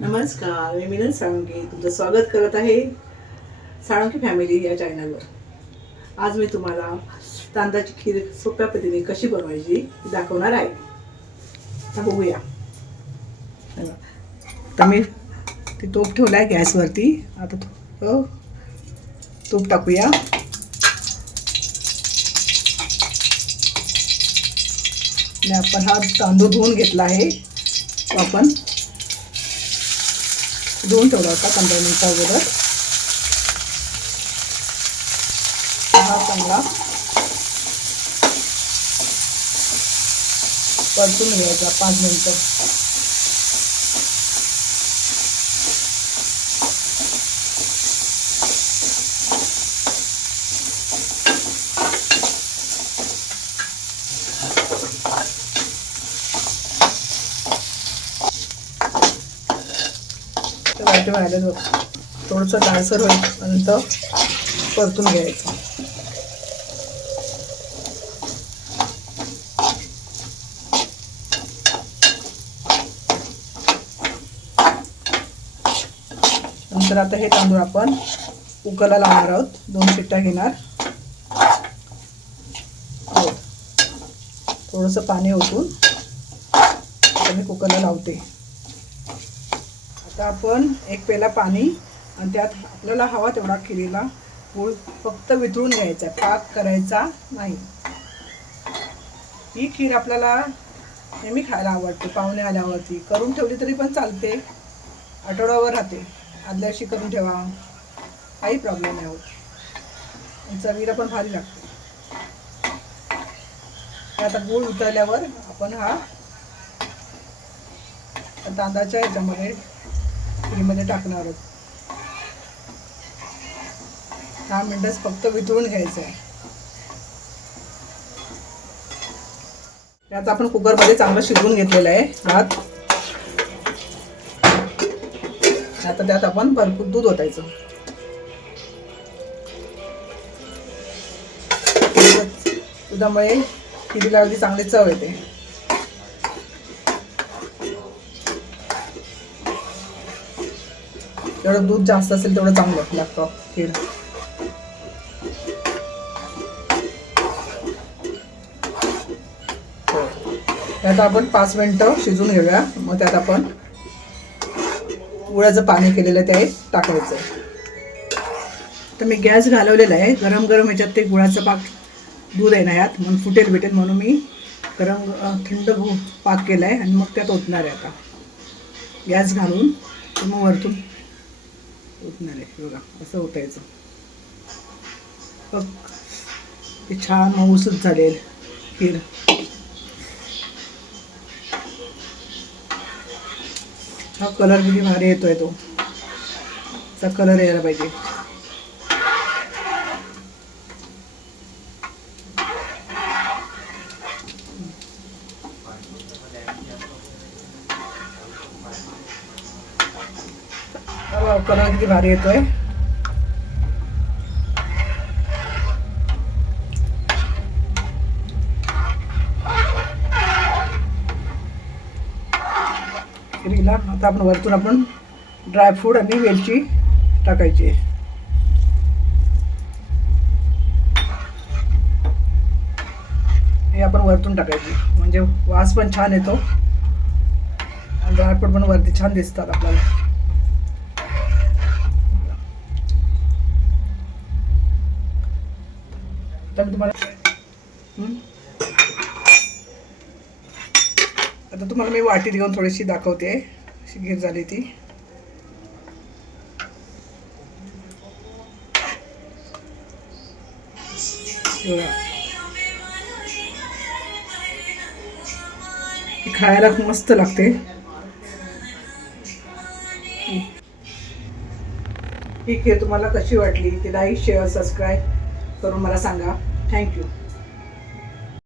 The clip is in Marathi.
नमस्कार मी मिनल साळुंके तुमचं स्वागत करत आहे साळुंके फॅमिली या चॅनलवर. आज मी तुम्हाला तांदळाची खीर सोप्या पद्धतीने कशी बनवायची दाखवणार आहे. आता बघूया. तर आता मी ते तूप ठेवला आहे गॅसवरती. आता थो- तूप टाकूया. आपण हा तांदूळ धुवून घेतला आहे तो आपण धुवून ठेवला होता पंधरा मिनिटा अगोदर. हा चांगला. परतून घ्यायचा पाच मिनटं. ते वाईट व्हायला बघ थोडंसं लालसर होईपर्यंत परतून घ्यायचं. नंतर आता हे तांदूळ आपण कुकरला लावणार आहोत. दोन शिट्ट्या घेणार. हो. थोडंसं पाणी ओतून मी कुकरला लावते. तर आपण एक पेला पाणी आणि त्यात आपल्याला हवा तेवढा खिरीला गूळ फक्त वितळून घ्यायचा पाक करायचा नाही. ही खीर आपल्याला नेहमी खायला आवडते पाहुणे आल्यावरती. करून ठेवली तरी पण चालते. आठवड्यावर राहते. आदल्या दिवशी करून ठेवा. काही प्रॉब्लेम नाही होत. आणि चवीला पण भारी लागते. आता गूळ उतरल्यावर आपण हा तांदळाच्या ह्याच्यामध्ये खिरीमध्ये टाकणार आहोत. दहा मिनटंच फक्त वितळून घ्यायचं आहे. त्यात आपण कुकरमध्ये चांगलं शिजवून घेतलेलं आहे भात. आता त्यात आपण भरपूर दूध ओतायचं. दुधामुळे खिरीला अगदी चांगली चव येते. जेवढं दूध जास्त असेल तेवढं चांगलं लागतं खीर हो. त्यात आपण पाच मिनटं शिजून घेऊया. मग त्यात आपण गुळाचं पाणी केलेलं ते टाकायचं. तर मी गॅस घालवलेला आहे. गरम गरम ह्याच्यात ते गुळाचं पाक दूध आहे ना यात. म्हणून फुटेल भेटेल म्हणून मी गरम थंड पाक केला आहे आणि मग त्यात ओतणार आहे आता. गॅस घालून मग वरतून उठणार आहे. बघा असं उठायचं. बघ ते छान मऊसूत झालेल खीर. हा कलर किती भारी येतोय तो. चा कलर यायला पाहिजे. हो, कलर किती भारी येतोय. आता आपण वरतून आपण ड्रायफ्रूट आणि वेलची टाकायची. आहे. हे आपण वरतून टाकायची. म्हणजे वास पण छान येतो. ड्रायफ्रूट पण वरती छान दिसतात आपल्याला. आता मी तुम्हाला आता तुम्हाला मी वाटीत घेऊन थोडीशी दाखवते. अशी गीर झाली ती. खायला मस्त लागते. ठीक आहे तुम्हाला कशी वाटली? ती लाईक शेअर सबस्क्राईब करून मला सांगा. thank you.